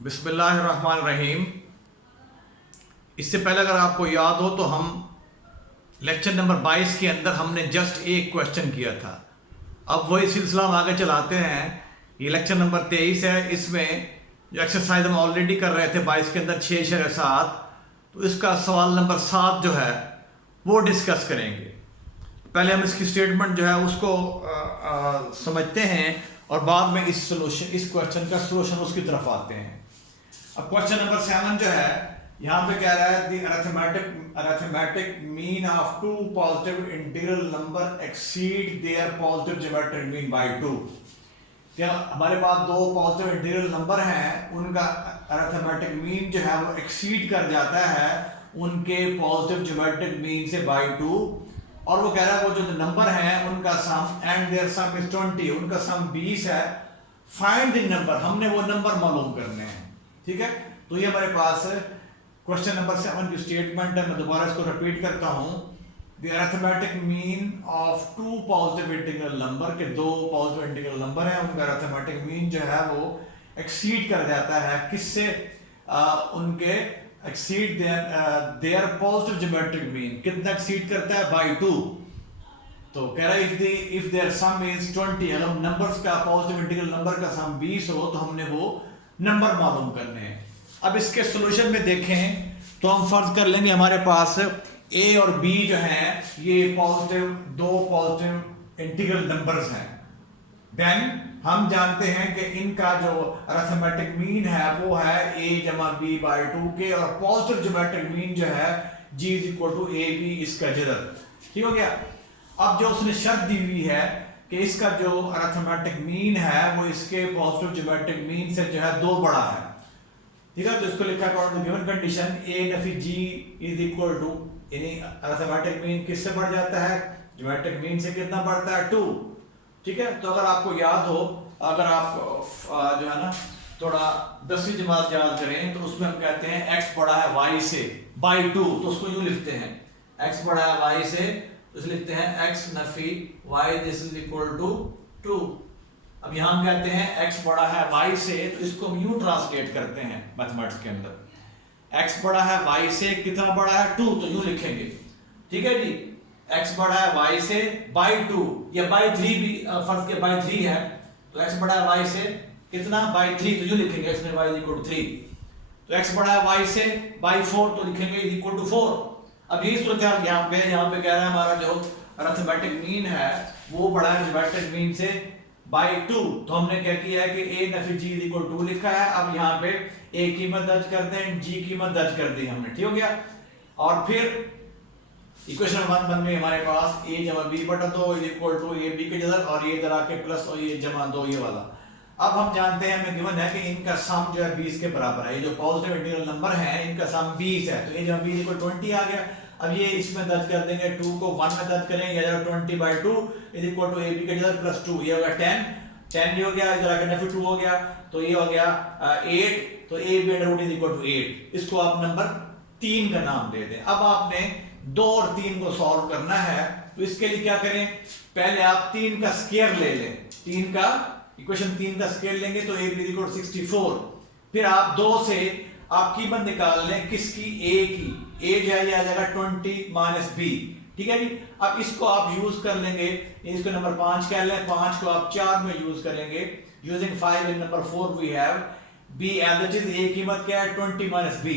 बिस्मिल्लाहिर्रहमानिर्रहीम। इससे पहले अगर आपको याद हो तो हम लेक्चर नंबर 22 के अंदर हमने जस्ट एक क्वेश्चन किया था। अब वही सिलसिला हम आगे चलाते हैं। ये लेक्चर नंबर 23 है। इसमें जो एक्सरसाइज हम ऑलरेडी कर रहे थे 22 के अंदर 6/7, तो इसका सवाल नंबर 7 जो है वो डिस्कस करेंगे। पहले हम इसकी स्टेटमेंट जो है उसको समझते हैं और बाद में इस क्वेश्चन का सोल्यूशन उसकी तरफ आते हैं। अब क्वेश्चन नंबर 7 जो है यहाँ पे कह रहा है the arithmetic mean of two positive integral number exceed their positive geometric mean by 2। क्या हमारे पास दो पॉजिटिव इंटीग्रल नंबर हैं, उनका अरिथमेटिक मीन जो है वो एक्सीड कर जाता है उनके पॉजिटिव ज्योमेट्रिक मीन से बाय 2। और वो कह रहा है वो जो नंबर हैं उनका सम एंड देयर सम इज 20, उनका सम 20 है। फाइंड द नंबर, हमने वो नंबर मालूम करने हैं। ठीक है, तो ये हमारे पास क्वेश्चन नंबर 7 की स्टेटमेंट है। मैं दोबारा इसको रिपीट करता हूं। The arithmetic mean of two positive integral number के दो पॉजिटिव इंटीग्रल नंबर हैं, उनका अरिथमेटिक मीन जो है वो एक्सीड कर जाता है किससे, उनके exceed their positive geometric mean. कितना एक्सीड करता है? बाय 2। तो कह रहा है इफ देयर सम इज 20, अगर नंबर्स का पॉजिटिव इंटीग्रल नंबर का सम 20 हो तो हमने वो नंबर मालूम करने हैं। अब इसके सॉल्यूशन में देखें तो हम फर्ज कर लेंगे हमारे पास ए और बी जो हैं ये दो पॉजिटिव इंटीग्रल नंबर्स हैं। देन हम जानते हैं कि इनका जो अरिथमेटिक मीन है वो है a जमा b बाय 2 के, और पॉजिटिव ज्योमेट्रिक मीन जो है g is equal to A B, इसका जदर। ठीक हो गया। अब जो उसने शर्त दी हुई है कि इसका जो अरिथमेटिक मीन है वो इसके पॉजिटिव ज्योमेट्रिक मीन से जो है 2 बड़ा है। ठीक है, तो इसको लिखा है गिवन कंडीशन a नफी g इज इक्वल टू, यानी अरिथमेटिक मीन किससे बढ़ जाता है? ज्योमेट्रिक मीन से कितना बढ़ता है? 2। ठीक है, तो अगर आपको याद हो, अगर आप जो है ना थोड़ा 10वीं जमात याद करें तो उसमें हम कहते हैं x बड़ा है y से बाय 2, तो उसको यूं लिखते हैं x बड़ा है y से, तो लिखते हैं x नफी y this is equal to 2। अब यहां हम कहते हैं x बड़ा है y से, तो इसको हम यूं ट्रांसलेट करते हैं मैथमेटिक्स के अंदर। x बड़ा है y से, कितना बड़ा है? 2, तो यूं लिखेंगे। ठीक है जी, x बड़ा है y से बाय 2 या बाय 3 भी फर्ज के बाय 3 है, तो x बड़ा है y से कितना? बाय 3, तो यूं लिखेंगे x में y इक्वल टू 3। तो x बड़ा है y से बाय 4, तो लिखेंगे इक्वल टू 4। अब यही सूरत यहाँ पे कह रहा है हमारा जो अरिथमेटिक मीन है वो बड़ा है ज्योमेट्रिक मीन से बाय 2, तो हमने क्या किया है कि a नफी g इक्वल 2 लिखा है। अब यहाँ पे a कीमत दर्ज कर दें, g कीमत दर्ज कर दी हमने। ठीक हो गया। और फिर इक्वेशन 1 बन गई हमारे पास a जमा b बटा 2 is equal to a b के जगह और ये इधर आके प्लस और ये जमा 2 ये वाला। अब हम जानते हैं हमें गिवन है कि इनका सम जो है 20 के बराबर है। ये जो पॉजिटिव इंटीग्रल नंबर है इनका सम 20 है, तो a जमा b इक्वल 20 आ गया। अब ये इसमें दर्ज कर देंगे, 2 को 1 में दर्ज करेंगे, ये 20 by 2 is equal to a b के जगह प्लस 2, ये हो गया 10 ये हो गया, इधर आके नफी 2 हो गया, तो ये हो गया 8, तो a b under root is equal to 8। इसको आप नंबर 3 का नाम दे दें। अब आपने 2 और 3 को सॉल्व करना है, तो इसके लिए क्या करें? पहले आप 3 का स्क्वायर ले लें, 3 का इक्वेशन 3 का स्क्वायर लेंगे तो a b इक्वल 64। फिर आप 2 से आप कीमत निकाल लें किसकी? a की। a जो है ये आ जाएगा 20 माइनस b। ठीक है जी। अब इसको आप यूज कर लेंगे, इसको नंबर 5 कह लें, 5 को आप 4 में यूज करेंगे। Using 5 in number 4 we have b as it is. a कीमत क्या है? 20 माइनस b।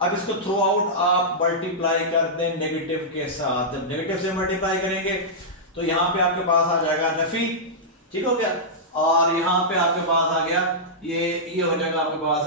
अब इसको थ्रू आउट आप मल्टीप्लाई कर दें नेगेटिव के साथ। जब नेगेटिव से मल्टीप्लाई करेंगे तो यहाँ पे आपके पास आ जाएगा नफी। ठीक हो गया। और यहाँ पे आपके पास आ गया ये हो जाएगा आपके पास,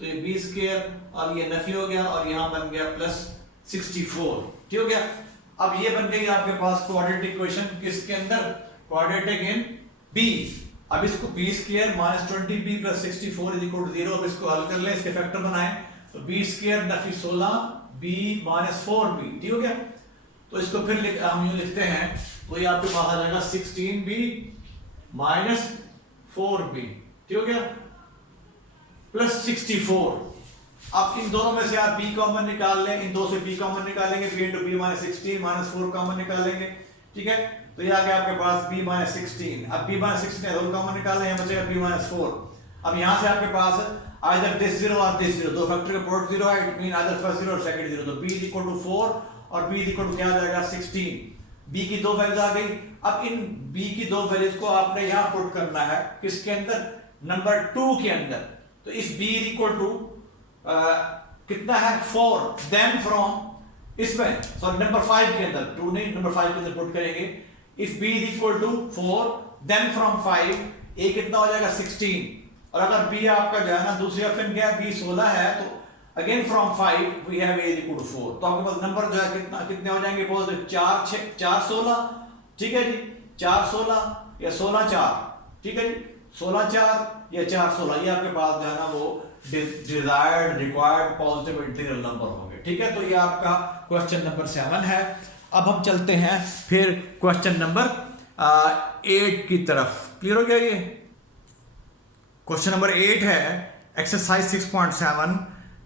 तो ये b स्क्वायर और ये नफी हो गया और यहाँ बन गया प्लस 64। ठीक हो गया। अब ये बन गई आपके पास क्वाड्रेटिक इक्वेशन किसके अंदर? Quadratic in b। अब इसको b square minus 20b plus 64 is equal to 0। अब इसको हल कर ले, इसके फैक्टर बनाएं, तो b square Nafi 16 b minus 4b। ठीक हो गया। तो इसको फिर हम यूं लिखते हैं, तो ये आपके पास आ जाएगा 16b माइनस 4b। ठीक हो गया, प्लस 64। अब इन दोनों में से आप b कॉमन निकाल लें, इन दो से b कॉमन निकालेंगे, b into b minus 16 minus 4 common निकालेंगे, ठीक है। तो ये आ गया आपके पास b माइनस 16। अब b माइनस 16 होल कॉमन निकालें, यहाँ बचेगा b माइनस 4। अब यहाँ से आपके पास आइदर दिस जीरो और दिस जीरो, दो फैक्टर का प्रोडक्ट जीरो है, it mean either first zero और सेकंड जीरो। तो b इज इक्वल टू 4 और b इज इक्वल टू क्या आ जाएगा 16। b की दो वैल्यूज आ गई। अब इन b की दो वैल्यूज को आपने यहाँ पुट करना है, किसके अंदर, नंबर 2 के अंदर। तो इस b इज इक्वल टू कितना है 4, देन फ्रॉम इसमें सॉरी नंबर 5 के अंदर, 2 नहीं नंबर 5 के अंदर पुट करेंगे। If b is equal to 4 then from 5 a कितना हो जाएगा 16। और अगर b आपका जो है ना दूसरी ऑप्शन क्या है, b 16 है, तो again from 5 we have a equal to 4। तो आपके पास नंबर जो है कितने हो जाएंगे, पॉजिटिव 4 16, ठीक है जी, 4 16 या 16 4, ठीक है जी, 16 4 या 4 16, ये आपके पास जो है ना वो desired required positive integral number होंगे, ठीक है। तो ये आपका क्वेश्चन नंबर 7 है। अब हम चलते हैं फिर क्वेश्चन नंबर 8 की तरफ। क्लियर हो गया ये? क्वेश्चन नंबर 8 है exercise 6.7,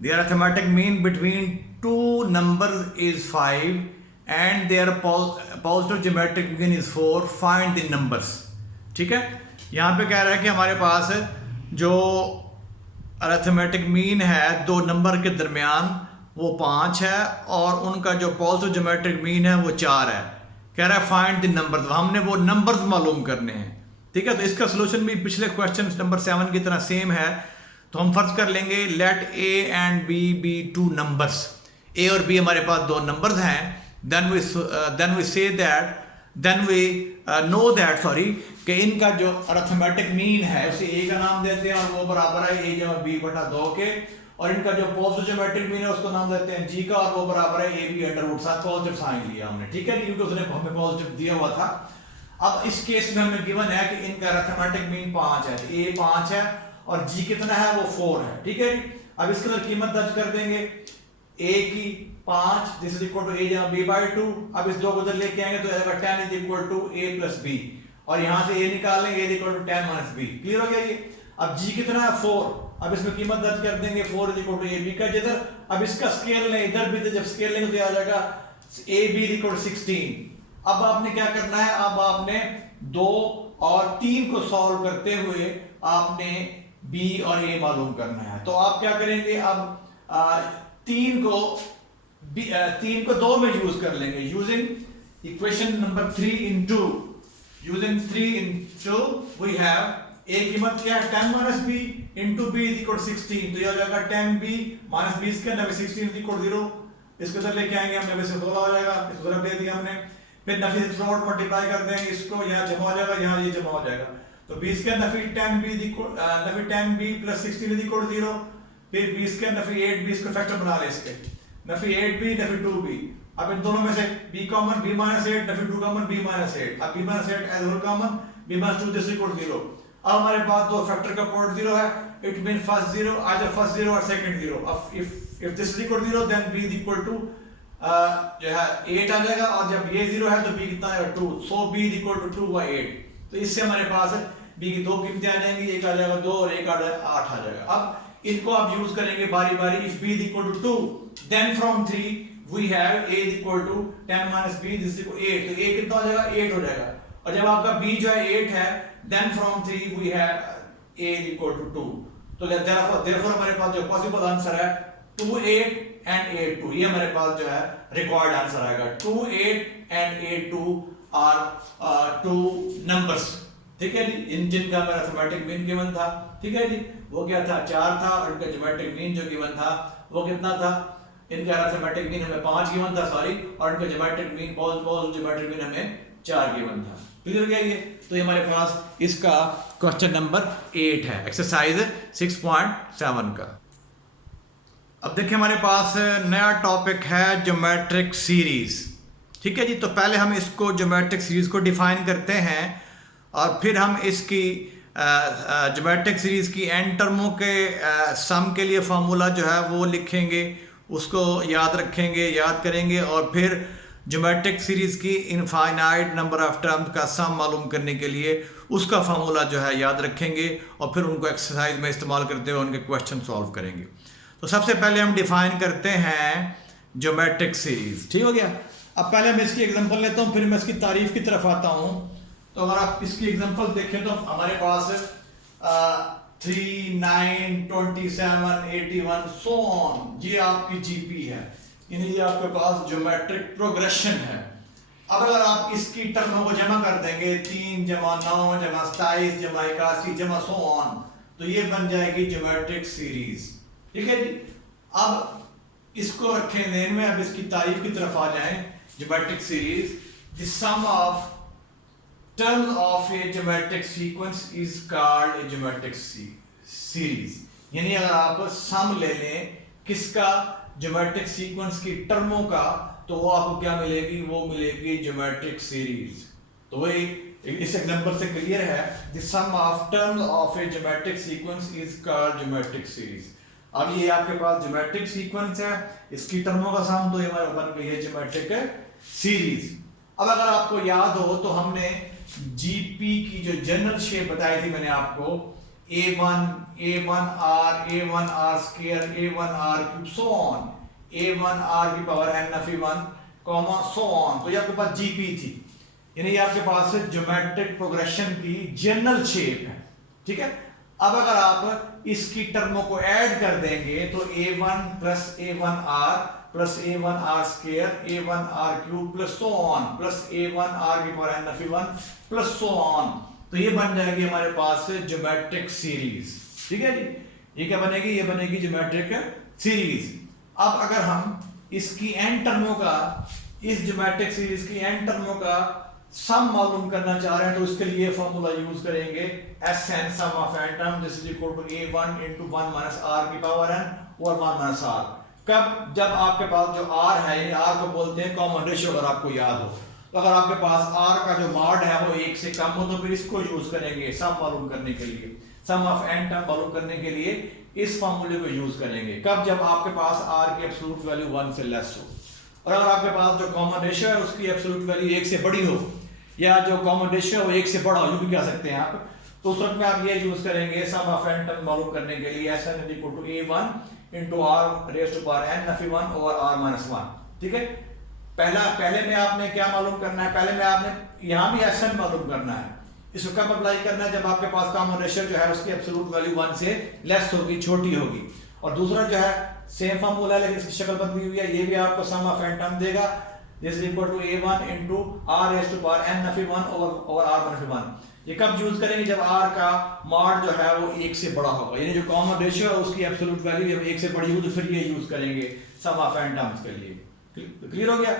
the arithmetic mean between two numbers is 5 and their positive geometric mean is 4, find the numbers। ठीक है, यहाँ पे कह रहा है कि हमारे पास जो अरिथमेटिक मीन है दो नंबर के दरमियान वो 5 है और उनका जो पॉजिटिव ज्योमेट्रिक मीन है वो 4 है। कह रहा है फाइंड द नंबर्स, हमने वो नंबर्स मालूम करने हैं, ठीक है। तो इसका सोल्यूशन भी पिछले क्वेश्चन नंबर 7 की तरह सेम है। तो हम फर्ज कर लेंगे let a and b be two numbers, a और b हमारे पास दो नंबर्स हैं। Then we say that then we know that sorry कि इनका जो अरिथमेटिक मीन है उसे a का नाम देते हैं और वो बराबर है a जमा b बटा 2 के, और इनका जो पॉजिटिव ज्योमेट्रिक मीन है उसको नाम देते हैं g का और वो बराबर है a b under root 7, positive sign लिया हमने, ठीक है, क्योंकि उसने हमें पॉजिटिव दिया हुआ था। अब इस केस में हमें गिवन है कि इनका अरिथमेटिक मीन 5 है, a 5 है और g कितना है वो 4 है, ठीक है। अब इसके अंदर कीमत दर्ज कर देंगे a की 5, this is equal to a जमा b बाय 2। अब इस दो को उधर लेके आएंगे तो आएगा 10 is equal to a plus b, और यहां से a निकाल लेंगे, a is equal to 10 minus b। Clear हो गया ये? अब g कितना है 4, अब इसमें कीमत दर्ज कर देंगे 4 is equal to a b का जिधर, अब इसका स्केल लें इधर भी, तो जब स्केल लेंगे तो आ जाएगा a b is equal to 16। अब आपने क्या करना है, अब आपने 2 और 3 को सॉल्व करते हुए आपने b और a मालूम करना है। तो आप क्या करेंगे, अब 3 को 2 में यूज कर लेंगे, using equation number 3 in 2, using 3 in 2 we have a कीमत क्या है 10 minus b into b is equal 16। तो ये हो जाएगा 10b माइनस b इसके अंदर 16 इज इक्वल 0, इसको इधर लेके आएंगे हमने, वैसे 16 हो जाएगा, इसको रख दे दिया हमने। फिर नफी से फ्रॉड मल्टीप्लाई कर देंगे, इसको यहाँ जमा हो जाएगा, यहाँ ये जमा हो जाएगा। तो 20 के Nafi 10b is equal Nafi 10b plus 16 is equal 0। फिर 20 के नफी 8b, इसको फैक्टर बना ले इसके, नफी 8b नफी 2b। अब इन दोनों में से b कॉमन b माइनस 8, नफी 2 कॉमन b माइनस 8। अब b minus 8 as whole common, b minus 2 this equal 0। अब हमारे पास दो फैक्टर का प्रोडक्ट 0 है, it mean first 0 either first 0 और सेकंड 0। अब if this is equal 0 then b is equal to जो है 8 आ जाएगा, और जब ये 0 है तो b कितना आएगा 2, so b is equal to 2 by 8। तो इससे हमारे पास b की दो कीमतें आ जाएंगी, एक आ जाएगा 2 और एक आ जाएगा 8 आ जाएगा। अब इनको आप यूज करेंगे बारी बारी। If b is equal to 2 then from 3 we have a is equal to 10 minus b this equal 8। तो a कितना हो जाएगा 8 हो जाएगा, और जब आपका b जो है 8 है then from 3 we have a is equal to 2। तो देयरफॉर हमारे पास जो पॉसिबल आंसर है 2 8 एंड 8 2, ये हमारे पास जो है रिक्वायर्ड आंसर आएगा। 2 8 एंड 8 2 आर 2 नंबर्स, ठीक है जी, जिनका हमारा अरिथमेटिक मीन गिवन था, ठीक है जी। वो क्या था 4 था, और इनका ज्योमेट्रिक मीन जो गिवन था वो कितना था, इनका अरिथमेटिक मीन हमें 5 गिवन था सॉरी, और इनका geometric mean positive geometric mean हमें 4 गिवन था। क्लियर हो गया ये? तो ये हमारे पास इसका क्वेश्चन नंबर 8 है एक्सरसाइज 6.7 का। अब देखिए हमारे पास नया टॉपिक है ज्योमेट्रिक सीरीज, ठीक है जी। तो पहले हम इसको ज्योमेट्रिक सीरीज को डिफाइन करते हैं और फिर हम इसकी ज्योमेट्रिक सीरीज की एन टर्मों के सम के लिए फार्मूला जो है वो लिखेंगे, उसको याद रखेंगे, याद करेंगे, और फिर ज्योमेट्रिक सीरीज की इनफाइनाइट नंबर ऑफ टर्म्स का सम मालूम करने के लिए उसका फार्मूला जो है याद रखेंगे, और फिर उनको एक्सरसाइज में इस्तेमाल करते हुए उनके क्वेश्चन सॉल्व करेंगे। तो सबसे पहले हम डिफाइन करते हैं ज्योमेट्रिक सीरीज। ठीक हो गया। अब पहले मैं इसकी एग्जांपल लेता हूँ, फिर मैं इसकी तारीफ की तरफ आता हूँ। तो अगर आप इसकी एग्जांपल देखें तो हमारे पास 3, 9, 27, 81 सो ऑन, ये आपकी जीपी है, यानी ये आपके पास ज्योमेट्रिक प्रोग्रेशन है। अब अगर आप इसकी टर्मों को जमा कर देंगे 3 जमा 9 जमा 27 जमा 81 जमा सो ऑन, तो ये बन जाएगी ज्योमेट्रिक सीरीज। ठीक है जी। अब इसको रखें ध्यान में, अब इसकी तारीफ की तरफ आ जाएं। Geometric series, the sum of terms of a geometric sequence is called a geometric series. यानी अगर आप सम ले लें किसका, ज्योमेट्रिक सीक्वेंस की टर्मों का, तो वो आपको क्या मिलेगी, वो मिलेगी ज्योमेट्रिक सीरीज। तो वही इस एग्जांपल से क्लियर है, the sum of terms of a geometric sequence is called geometric series. अब ये आपके पास ज्योमेट्रिक सीक्वेंस है, इसकी टर्मों का सम तो ये हमारा बन गई है ज्योमेट्रिक सीरीज। अब अगर आपको याद हो तो हमने जीपी की जो जनरल शेप बताई थी मैंने आपको, a1r square a1r cube so on, a1r की power n(1) comma so on. तो ये आपके पास जीपी थी, यानी ये आपके पास ज्योमेट्रिक प्रोग्रेशन की जनरल शेप है। ठीक है। अब अगर आप इसकी टर्मों को ऐड कर देंगे तो a1 plus a1r plus a1r square a1r cube plus so on plus a1r की power n(1) plus so on, तो ये बन जाएगी हमारे पास ज्योमेट्रिक सीरीज। ठीक है जी। ये क्या बनेगी, ये बनेगी ज्योमेट्रिक सीरीज। अब अगर हम इसकी n टर्मों का, इस ज्योमेट्रिक सीरीज की n टर्मों का सम मालूम करना चाह रहे हैं, तो इसके लिए फॉर्मूला यूज करेंगे Sn sum of n term this is equal to a1 into 1 minus r की पावर n और 1 minus r। कब, जब आपके पास जो r है, ये r को बोलते हैं कॉमन रेशियो, अगर आपको याद हो। तो अगर आपके पास r का जो मॉड है वो 1 से कम हो तो फिर इसको यूज करेंगे सम मालूम करने के लिए, सम ऑफ n टर्म मालूम करने के लिए इस फॉर्मूले को यूज करेंगे। कब, जब आपके पास r की एब्सोल्यूट वैल्यू 1 से लेस हो, और अगर आपके पास जो कॉमन रेशियो है उसकी एब्सोल्यूट वैल्यू 1 से बड़ी हो, या जो कॉमन रेशियो है वो 1 से बड़ा हो, ये भी कह सकते हैं आप, तो उस वक्त में आप ये यूज करेंगे सम ऑफ n टर्म मालूम करने के लिए Sn is equal to a1 into r raised to power n(1) over r minus 1। ठीक है। पहले में आपने क्या मालूम करना है, पहले में आपने यहाँ भी Sn मालूम करना है। इसको कब अप्लाई करना है, जब आपके पास कॉमन रेशियो जो है उसकी एब्सोल्यूट वैल्यू 1 से लेस होगी, छोटी होगी। और दूसरा जो है सेम फॉर्मूला है लेकिन इसकी शक्ल बदली हुई है, ये भी आपको सम ऑफ n टर्म देगा, this is equal to a1 into r raised to power n(1) over r minus 1। ये कब यूज करेंगे, जब r का मॉड जो है वो 1 से बड़ा होगा, यानी जो कॉमन रेशियो है उसकी एब्सोल्यूट वैल्यू जब 1 से बड़ी हो तो फिर ये यूज करेंगे सम ऑफ n टर्म्स के लिए। क्लियर हो गया।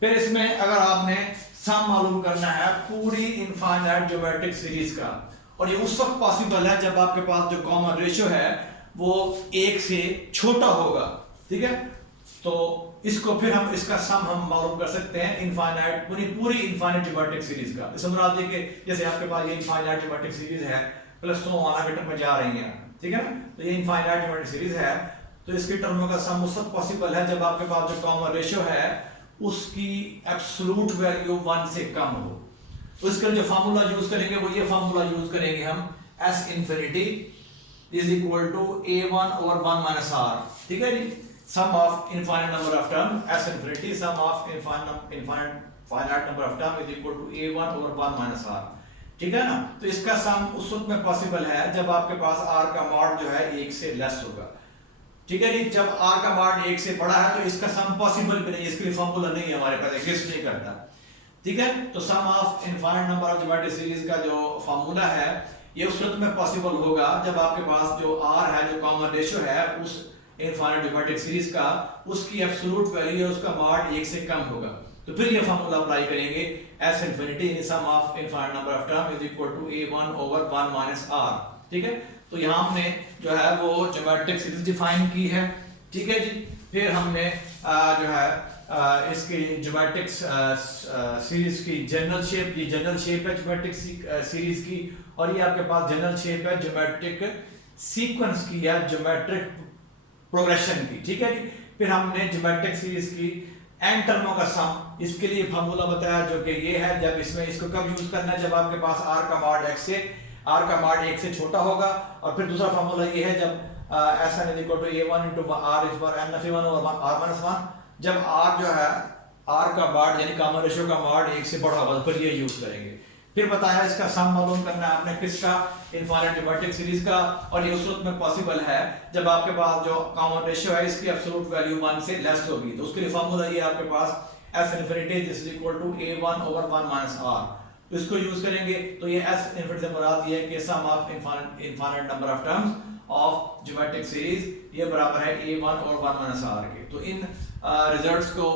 फिर इसमें अगर आपने सम मालूम करना है पूरी इनफाइनाइट ज्योमेट्रिक सीरीज का, और ये उस वक्त पॉसिबल है जब आपके पास जो कॉमन रेशियो है वो 1 से छोटा होगा। ठीक है। तो इसको फिर हम इसका सम हम मालूम कर सकते हैं इनफाइनाइट, पूरी इनफाइनाइट ज्योमेट्रिक सीरीज का। इस मुराद है कि जैसे आपके पास ये इनफाइनाइट ज्योमेट्रिक सीरीज है प्लस सो ऑन आगे टर्म में जा रही है। ठीक है ना। तो ये इनफाइनाइट ज्योमेट्रिक सीरीज है, तो इसकी टर्मों का सम उस वक्त पॉसिबल है जब आपके पास जो कॉमन रेशियो है उसकी एब्सोल्यूट वैल्यू 1 से कम हो। तो इसके लिए जो फार्मूला यूज करेंगे वो ये फार्मूला यूज करेंगे हम, S infinity is equal to a1 over 1 minus r। ठीक है जी। sum of infinite number of term S infinity sum of finite number of term is equal to a1 over 1 minus r। ठीक है ना। तो इसका सम उस वक्त में पॉसिबल है जब आपके पास r का मॉड जो है 1 से लेस होगा। ठीक है जी। जब r का मॉड 1 से बड़ा है तो इसका सम पॉसिबल भी नहीं, इसके लिए फॉर्मूला नहीं है हमारे पास, एग्जिस्ट नहीं करता। ठीक है। तो sum of infinite number of geometric series का जो फॉर्मूला है ये उस वक्त में पॉसिबल होगा जब आपके पास जो r है, जो कॉमन रेशियो है उस इनफाइनाइट ज्योमेट्रिक सीरीज का, उसकी एब्सोल्यूट वैल्यू है उसका मॉड 1 से कम होगा। तो फिर ये फॉर्मूला अप्लाई करेंगे S infinity in sum of infinite number of term is equal to a1 over 1 minus r। ठीक है। तो यहाँ हमने जो है वो ज्योमेट्रिक सीरीज डिफाइन की है। ठीक है जी। फिर हमने जो है इसकी ज्योमेट्रिक सीरीज की जनरल शेप, ये जनरल शेप है ज्योमेट्रिक सीरीज की, और ये आपके पास जनरल शेप है ज्योमेट्रिक सीक्वेंस की या ज्योमेट्रिक प्रोग्रेशन की। ठीक है जी। फिर हमने ज्योमेट्रिक सीरीज की n टर्मों का सम, इसके लिए फार्मूला बताया जो कि ये है, जब इसमें इसको कब यूज करना है, जब आपके पास r का मॉड 1 से छोटा होगा। और फिर दूसरा फार्मूला ये है जब S N is equal to A one into R is पर एन एफ वन और आर माइनस वन। जब आर जो है आर का मॉड यानी कॉमन रेशियो का मॉड एक से बड़ा होगा तो फिर ये यूज करेंगे। फिर बताया इसका सम मालूम करना है आपने किसका, इनफाइनाइट ज्योमेट्रिक सीरीज का, और ये उस वक्त में पॉसिबल है जब आपके पास जो कॉमन रेशियो है इसकी एब्सोल्यूट वैल्यू 1 से लेस होगी। तो उसके लिए फार्मूला ये आपके पास s infinity is equal to a1 over 1 minus r, तो इसको यूज करेंगे। तो ये s इनफिनिटी से मुराद ये है कि sum of infinite number of terms of geometric series ये बराबर है a1 और 1 माइनस r के। तो इन रिजल्ट्स को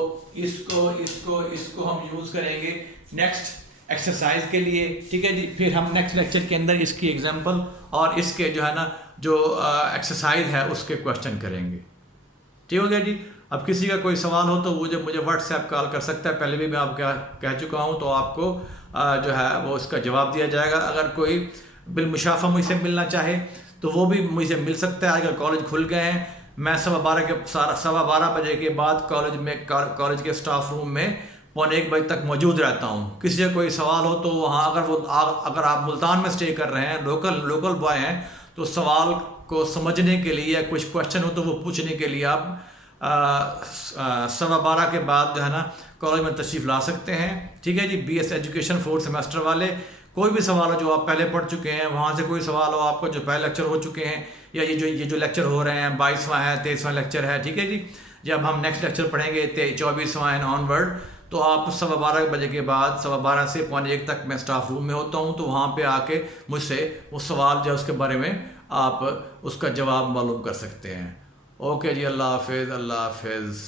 इसको हम यूज करेंगे नेक्स्ट एक्सरसाइज के लिए, ठीक है जी। फिर हम नेक्स्ट लेक्चर के अंदर इसकी एग्जांपल और इसके जो है ना जो एक्सरसाइज है उसके क्वेश्चन करेंगे, ठीक हो गया जी। अब किसी का कोई सवाल हो तो वो जो मुझे व्हाट्सएप कॉल कर सकता है, पहले भी मैं आपको कह चुका हूँ, तो आपको जो है वो उसका जवाब दिया जाएगा। अगर कोई बिलमुशाफा मुझसे मिलना चाहे तो वो भी मुझसे मिल सकता है। आजकल कॉलेज खुल गए हैं, मैं 12:15 बजे के बाद कॉलेज के स्टाफ रूम में 1:15 बजे तक मौजूद रहता हूँ। किसी का कोई सवाल हो तो वहाँ अगर आप मुल्तान में स्टे कर रहे हैं, लोकल बॉय हैं, तो सवाल को समझने के लिए या कुछ क्वेश्चन हो तो वो पूछने के लिए आप 12:15 के बाद जो है ना कॉलेज में तशरीफ़ ला सकते हैं, ठीक है जी। BS एजुकेशन 4th सेमेस्टर वाले, कोई भी सवाल हो जो आप पहले पढ़ चुके हैं, वहाँ से कोई सवाल हो आपको जो पहले लेक्चर हो चुके हैं, या ये जो लेक्चर हो रहे हैं 22वां है 23वां लेक्चर है, ठीक है जी। जब हम नेक्स्ट लेक्चर पढ़ेंगे 24वां एंड ऑनवर्ड, तो आप 12:15 बजे के बाद 12:15 से 1:15 तक मैं स्टाफ रूम में होता हूँ, तो वहाँ पे आके मुझसे वो सवाल जो उसके बारे में आप उसका जवाब मालूम कर सकते हैं। ओके जी, अल्लाह हाफिज़।